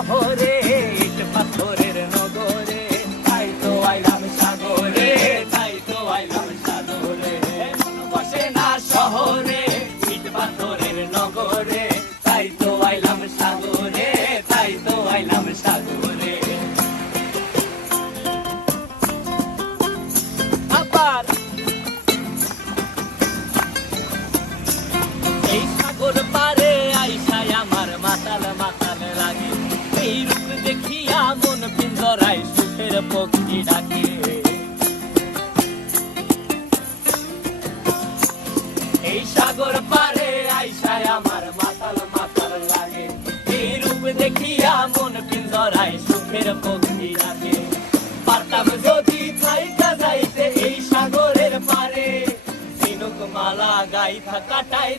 শহরে, ইট পাথরের নগরে, তাই তো আইলাম সাগরে, তাই তো আইলাম সাগরে। মন বসে না শহরে, ইট পাথরের নগরে, তাই তো আইলাম সাগরে, তাই তো আইলাম সাগরে। আবার এই সাগর পারে আইসায় আমার মাতাল মাতাল লাগে, এই রূপ দেখিয়া মন পিঞ্জরায় সুখের পক্ষী ডাকে। এই সাগর পারে আইসায় আমার মাতাল মাতাল লাগে, এই রূপ দেখিয়া মন পিঞ্জরায় সুখের পক্ষী ডাকে। পারতাম যদি থাইকা যাইতে এই সাগরের পারে, ঝিনুক মালা গাইথা কাটাই